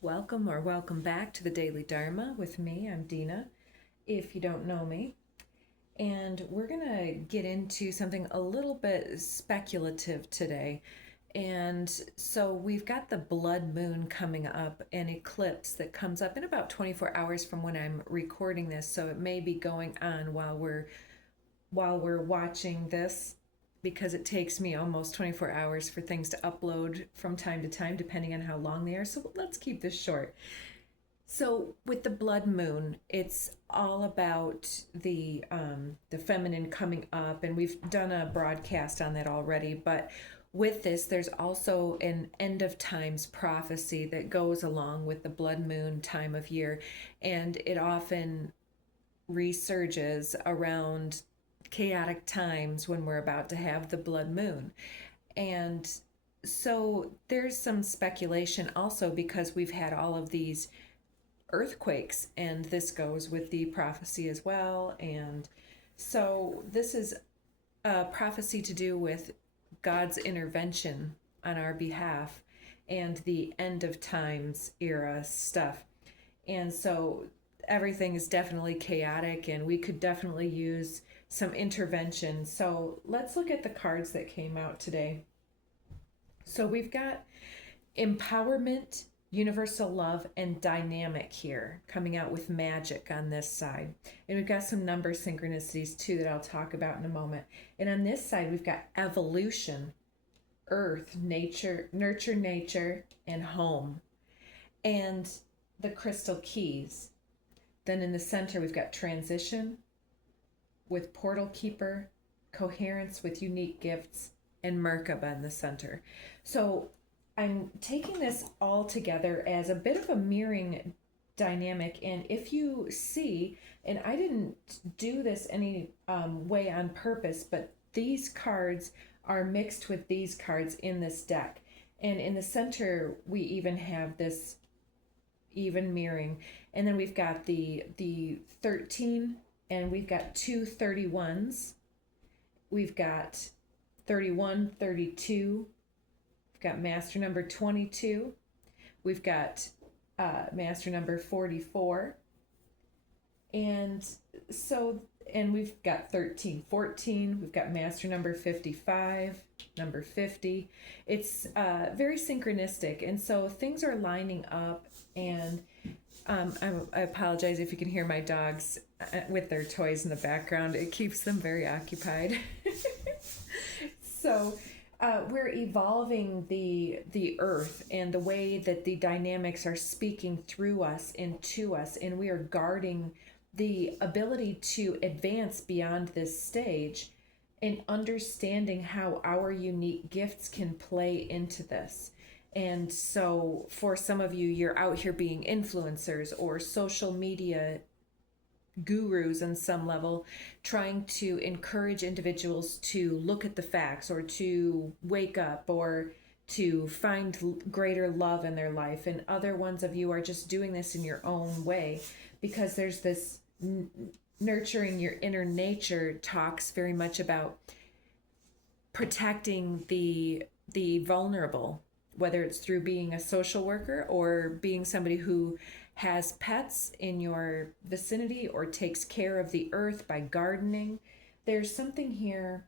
Welcome or welcome back to the Daily Dharma with me. I'm Dina, if you don't know me. And we're going to get into something a little bit speculative today. And so we've got the blood moon coming up, an eclipse that comes up in about 24 hours from when I'm recording this. So it may be going on while we're watching this, because it takes me almost 24 hours for things to upload from time to time, depending on how long they are. So let's keep this short. So with the blood moon, it's all about the feminine coming up, and we've done a broadcast on that already. But with this, there's also an end of times prophecy that goes along with the blood moon time of year, and it often resurges around chaotic times when we're about to have the blood moon. And so there's some speculation also, because we've had all of these earthquakes, and this goes with the prophecy as well. And so this is a prophecy to do with God's intervention on our behalf and the end of times era stuff. And so everything is definitely chaotic, and we could definitely use some intervention. So let's look at the cards that came out today. So we've got empowerment, universal love, and dynamic here, coming out with magic on this side. And we've got some number synchronicities too that I'll talk about in a moment. And on this side, we've got evolution, earth, nature, nurture nature, and home, and the crystal keys. Then in the center, we've got transition with portal keeper, coherence with unique gifts, and Merkaba in the center. So I'm taking this all together as a bit of a mirroring dynamic. And if you see, and I didn't do this any way on purpose, but these cards are mixed with these cards in this deck. And in the center, we even have this even mirroring. And then we've got the 13, and we've got two 31s. We've got 31, 32. We've got master number 22. We've got master number 44. And so, and we've got 13, 14. We've got master number 55, number 50. It's very synchronistic. And so things are lining up. And I apologize if you can hear my dogs with their toys in the background. It keeps them very occupied. So we're evolving the earth and the way that the dynamics are speaking through us and to us, and we are guarding the ability to advance beyond this stage and understanding how our unique gifts can play into this. And so for some of you, you're out here being influencers or social media gurus on some level, trying to encourage individuals to look at the facts or to wake up or to find greater love in their life. And other ones of you are just doing this in your own way, because there's this nurturing your inner nature talks very much about protecting the vulnerable, whether it's through being a social worker or being somebody who has pets in your vicinity or takes care of the earth by gardening. There's something here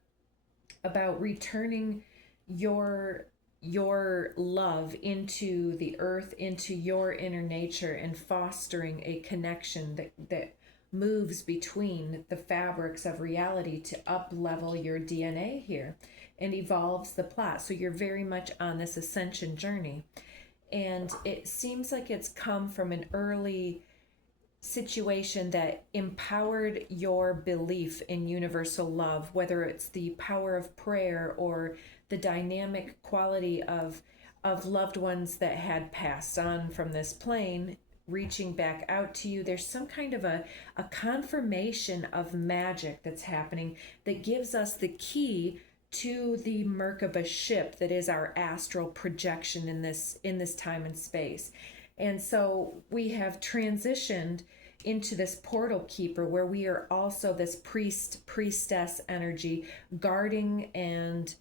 about returning your love into the earth, into your inner nature, and fostering a connection that moves between the fabrics of reality to up-level your DNA here and evolves the plot. So you're very much on this ascension journey. And it seems like it's come from an early situation that empowered your belief in universal love, whether it's the power of prayer or the dynamic quality of loved ones that had passed on from this plane reaching back out to you. There's some kind of a confirmation of magic that's happening that gives us the key to the Merkaba ship that is our astral projection in this time and space. And so we have transitioned into this portal keeper, where we are also this priestess energy, guarding and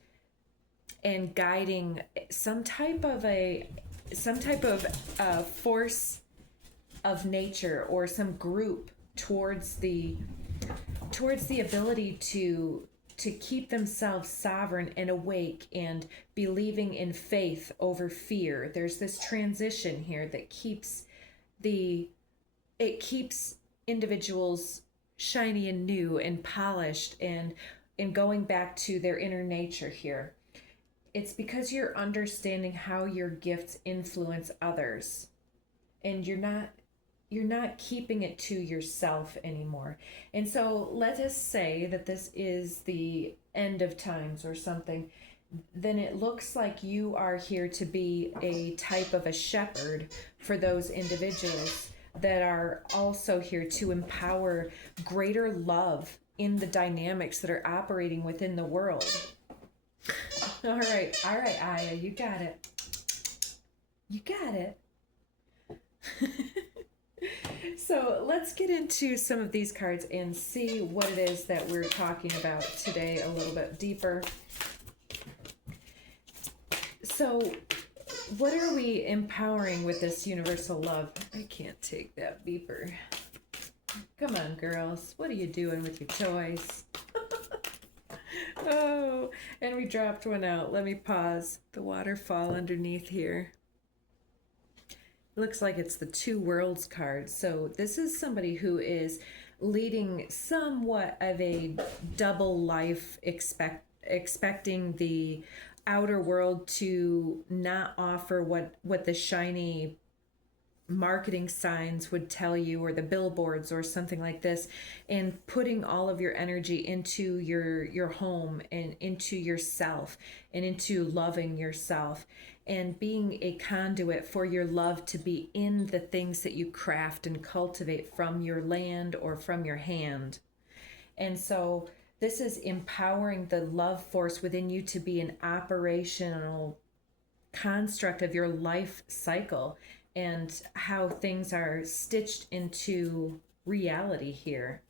guiding some type of a some type of force of nature or some group towards the ability to keep themselves sovereign and awake and believing in faith over fear. There's this transition here that keeps individuals shiny and new and polished and going back to their inner nature here. It's because you're understanding how your gifts influence others, and you're not keeping it to yourself anymore. And so let us say that this is the end of times or something. Then it looks like you are here to be a type of a shepherd for those individuals that are also here to empower greater love in the dynamics that are operating within the world. All right, Aya, you got it. You got it. So let's get into some of these cards and see what it is that we're talking about today a little bit deeper. So what are we empowering with this universal love? I can't take that beeper. Come on, girls. What are you doing with your toys? Oh, and we dropped one out. Let me pause. The waterfall underneath here. Looks like it's the Two Worlds card. So this is somebody who is leading somewhat of a double life, expecting the outer world to not offer what the shiny marketing signs would tell you, or the billboards or something like this, and putting all of your energy into your home and into yourself and into loving yourself and being a conduit for your love to be in the things that you craft and cultivate from your land or from your hand. And so this is empowering the love force within you to be an operational construct of your life cycle and how things are stitched into reality here.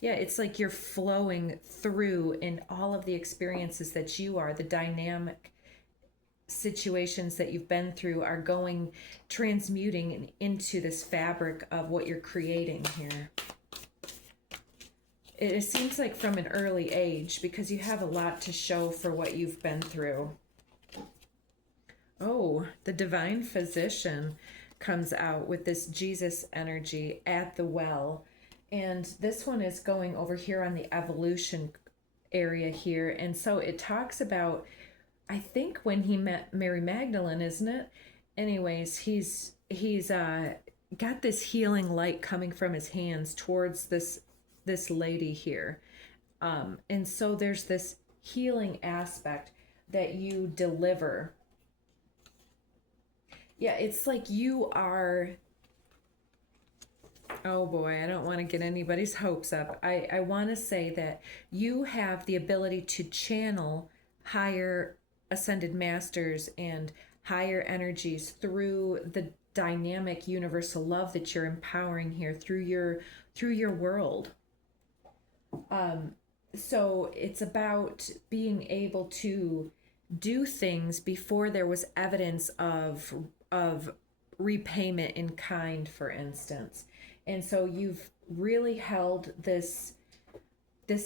Yeah, it's like you're flowing through in all of the experiences that you are, the dynamic situations that you've been through are transmuting into this fabric of what you're creating here. It seems like from an early age, because you have a lot to show for what you've been through. Oh, the Divine Physician comes out with this Jesus energy at the well. And this one is going over here on the evolution area here. And so it talks about, I think when he met Mary Magdalene, isn't it? Anyways, he's got this healing light coming from his hands towards this lady here. And so there's this healing aspect that you deliver. Yeah, it's like you are, oh boy, I don't want to get anybody's hopes up. I want to say that you have the ability to channel higher ascended masters and higher energies through the dynamic universal love that you're empowering here through your world. So it's about being able to do things before there was evidence of repayment in kind, for instance. And so you've really held this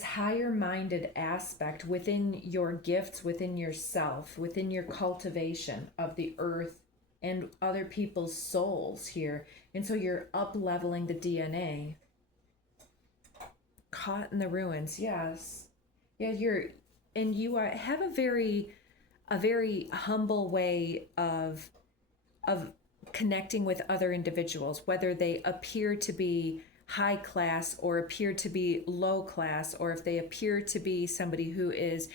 higher minded aspect within your gifts, within yourself, within your cultivation of the earth and other people's souls here. And so you're up leveling the DNA. Caught in the ruins, yes. Yeah, you have a very humble way of connecting with other individuals, whether they appear to be high class or appear to be low class, or if they appear to be somebody who is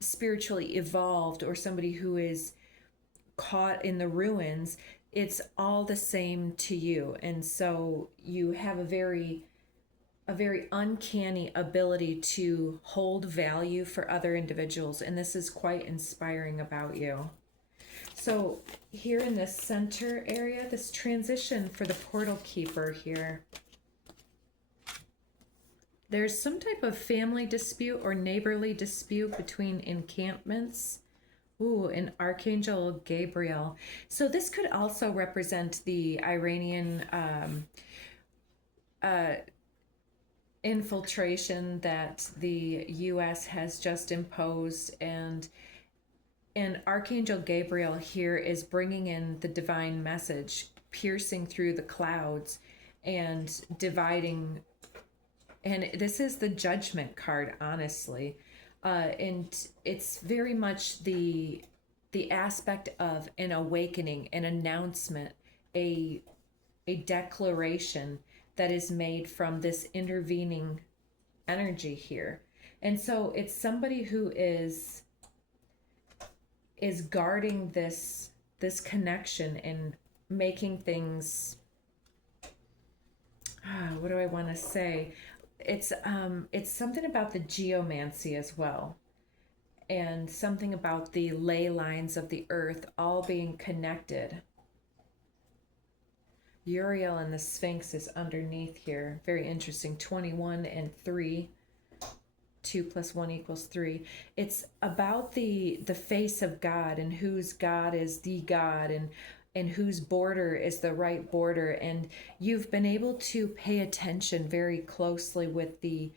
spiritually evolved or somebody who is caught in the ruins. It's all the same to you. And so you have a very uncanny ability to hold value for other individuals, and this is quite inspiring about you. So here in this center area, this transition for the portal keeper here, there's some type of family dispute or neighborly dispute between encampments Ooh, an Archangel Gabriel. So this could also represent the Iranian uh, infiltration that the U.S. has just imposed, and Archangel Gabriel here is bringing in the divine message, piercing through the clouds and dividing. And this is the Judgment card, honestly. And it's very much the aspect of an awakening, an announcement, a declaration that is made from this intervening energy here. And so it's somebody who is guarding this connection and making things, what do I want to say? It's something about the geomancy as well, and something about the ley lines of the earth all being connected. Uriel and the Sphinx is underneath here. Very interesting. 21 and 3. 2 + 1 = 3. It's about the face of God, and whose God is the God, and whose border is the right border. And you've been able to pay attention very closely with the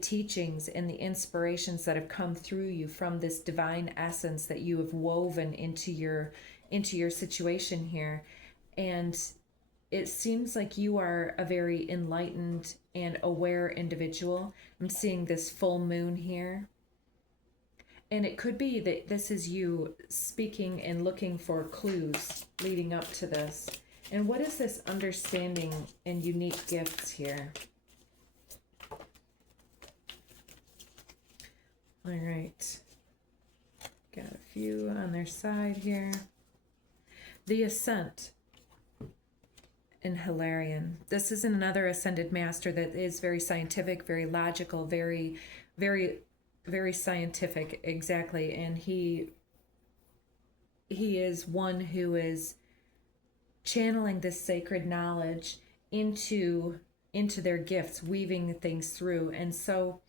teachings and the inspirations that have come through you from this divine essence that you have woven into your situation here. And it seems like you are a very enlightened and aware individual. I'm seeing this full moon here. And it could be that this is you speaking and looking for clues leading up to this. And what is this understanding and unique gifts here? All right. Got a few on their side here. The Ascent in Hilarion. This is another ascended master that is very scientific, very logical, very, very, very scientific, exactly. And he is one who is channeling this sacred knowledge into their gifts, weaving things through. And so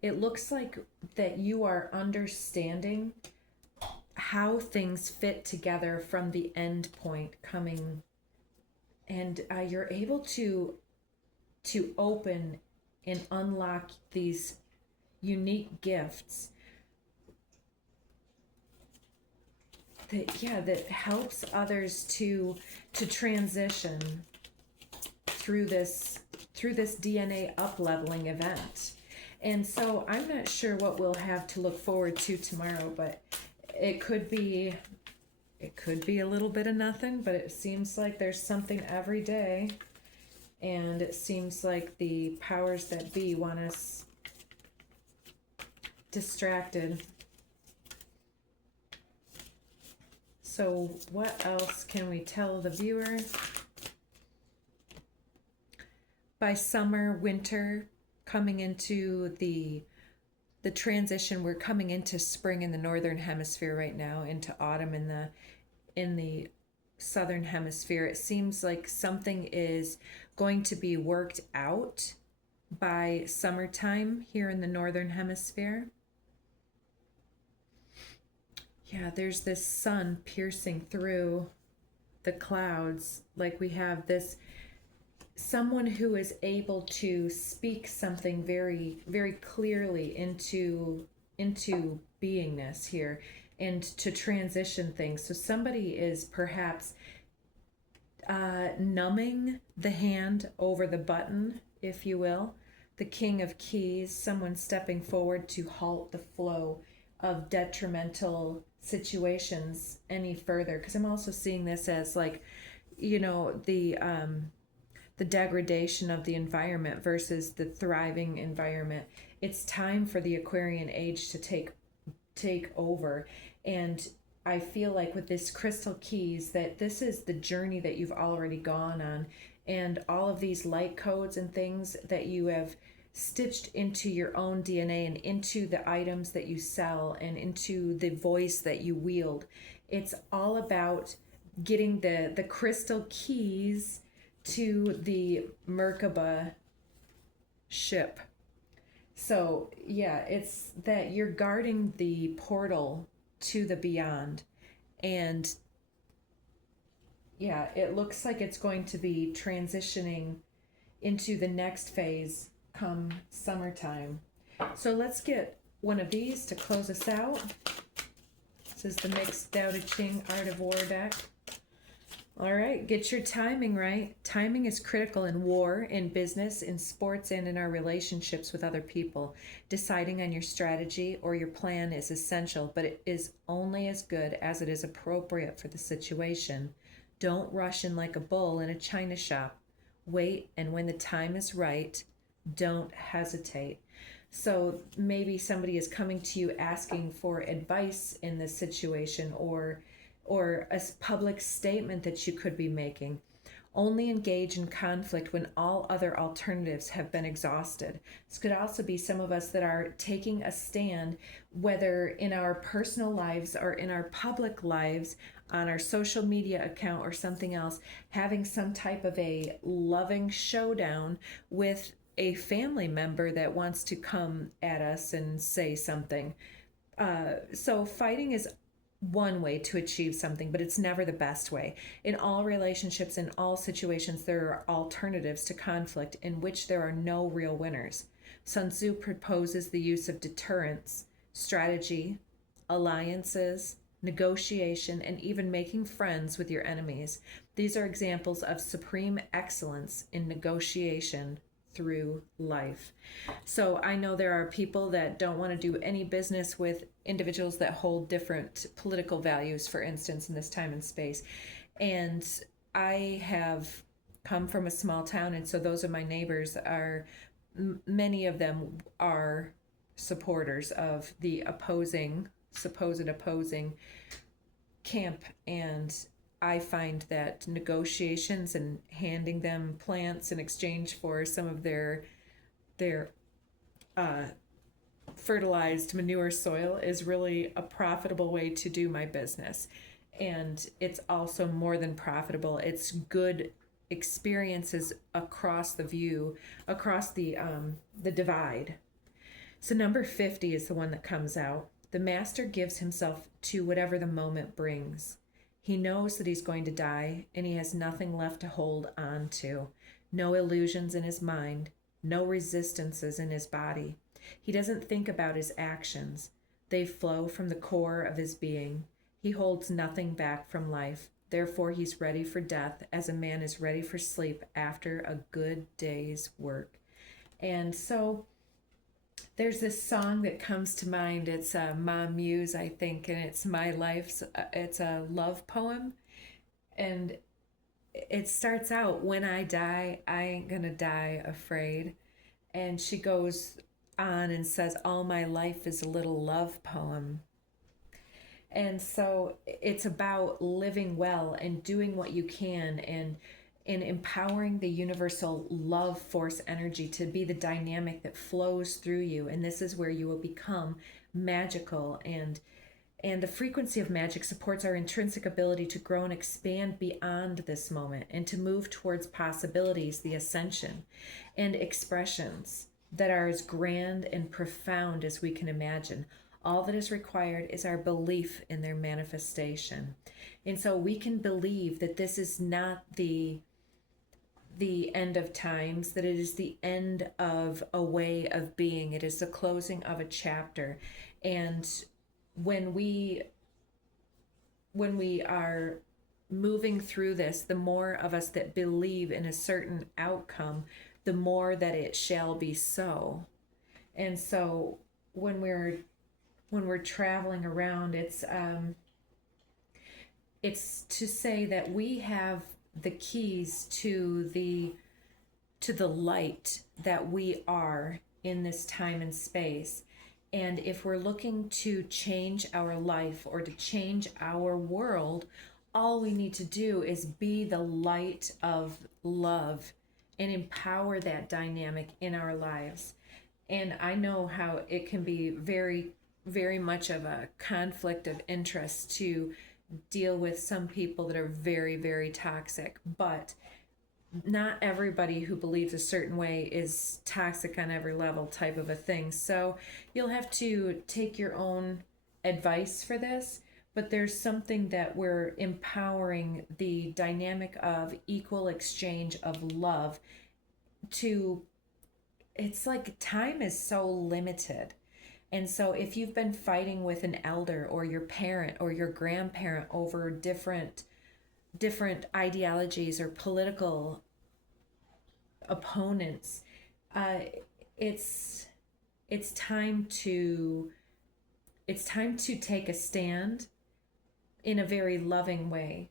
it looks like that you are understanding how things fit together from the end point coming, and you're able to open and unlock these unique gifts that helps others to transition through this DNA up-leveling event. And so I'm not sure what we'll have to look forward to tomorrow, but it could be a little bit of nothing, but it seems like there's something every day. And it seems like the powers that be want us distracted. So what else can we tell the viewer? By summer, winter, coming into the transition, we're coming into spring in the northern hemisphere right now, into autumn in the southern hemisphere. It seems like something is going to be worked out by summertime here in the northern hemisphere. Yeah, there's this sun piercing through the clouds. Like we have this someone who is able to speak something very, very clearly into beingness here, and to transition things. So somebody is perhaps numbing the hand over the button, if you will. The King of Keys, someone stepping forward to halt the flow of detrimental situations any further. Because I'm also seeing this as like, you know, the degradation of the environment versus the thriving environment. It's time for the Aquarian age to take over. And I feel like with this crystal keys that this is the journey that you've already gone on, and all of these light codes and things that you have stitched into your own DNA and into the items that you sell and into the voice that you wield. It's all about getting the crystal keys to the Merkaba ship. So yeah, it's that you're guarding the portal to the beyond. And yeah, it looks like it's going to be transitioning into the next phase come summertime. So let's get one of these to close us out. This is the mixed Tao Te Ching Art of War deck. All right, get your timing right. Timing is critical in war, in business, in sports, and in our relationships with other people. Deciding on your strategy or your plan is essential, but it is only as good as it is appropriate for the situation. Don't rush in like a bull in a china shop. Wait, and when the time is right, don't hesitate. So maybe somebody is coming to you asking for advice in this situation, or a public statement that you could be making. Only engage in conflict when all other alternatives have been exhausted. This could also be some of us that are taking a stand, whether in our personal lives or in our public lives, on our social media account or something else, having some type of a loving showdown with a family member that wants to come at us and say something. So fighting is one way to achieve something, but it's never the best way. In all relationships, in all situations, there are alternatives to conflict in which there are no real winners. Sun Tzu proposes the use of deterrence, strategy, alliances, negotiation, and even making friends with your enemies. These are examples of supreme excellence in negotiation through life. So I know there are people that don't want to do any business with individuals that hold different political values, for instance, in this time and space. And I have come from a small town, and so those of my neighbors are, many of them are supporters of the supposed opposing camp. And I find that negotiations and handing them plants in exchange for some of their fertilized manure soil is really a profitable way to do my business. And it's also more than profitable. It's good experiences across the divide. So number 50 is the one that comes out. The master gives himself to whatever the moment brings. He knows that he's going to die, and he has nothing left to hold on to. No illusions in his mind, no resistances in his body. He doesn't think about his actions. They flow from the core of his being. He holds nothing back from life. Therefore, he's ready for death as a man is ready for sleep after a good day's work. And so there's this song that comes to mind. It's Ma Muse, I think, and it's My Life's, it's a love poem. And it starts out, when I die, I ain't gonna die afraid. And she goes on and says, all my life is a little love poem. And so it's about living well and doing what you can, and empowering the universal love force energy to be the dynamic that flows through you. And this is where you will become magical, and the frequency of magic supports our intrinsic ability to grow and expand beyond this moment and to move towards possibilities, the ascension, and expressions that are as grand and profound as we can imagine. All that is required is our belief in their manifestation. And so we can believe that this is not the end of times, that it is the end of a way of being. It is the closing of a chapter. And when we are moving through this, the more of us that believe in a certain outcome, the more that it shall be so. And so when we're traveling around, it's to say that we have the keys to the light that we are in this time and space. And if we're looking to change our life or to change our world, all we need to do is be the light of love and empower that dynamic in our lives. And I know how it can be very, very much of a conflict of interest to deal with some people that are very, very toxic, but not everybody who believes a certain way is toxic on every level type of a thing. So you'll have to take your own advice for this, but there's something that we're empowering the dynamic of equal exchange of love to. It's like time is so limited. And so if you've been fighting with an elder or your parent or your grandparent over different ideologies or political opponents, uh, it's it's time to take a stand in a very loving way.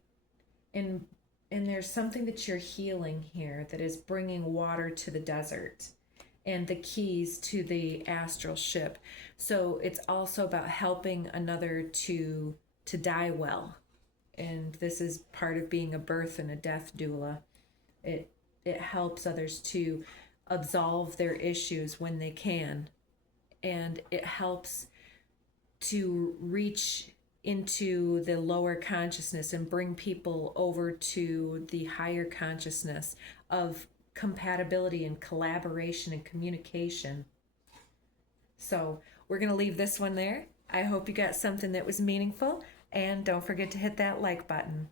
And there's something that you're healing here that is bringing water to the desert and the keys to the astral ship. So it's also about helping another to die well. And this is part of being a birth and a death doula. It helps others to absolve their issues when they can. And it helps to reach into the lower consciousness and bring people over to the higher consciousness of compatibility and collaboration and communication. So we're going to leave this one there. I hope you got something that was meaningful, and don't forget to hit that like button.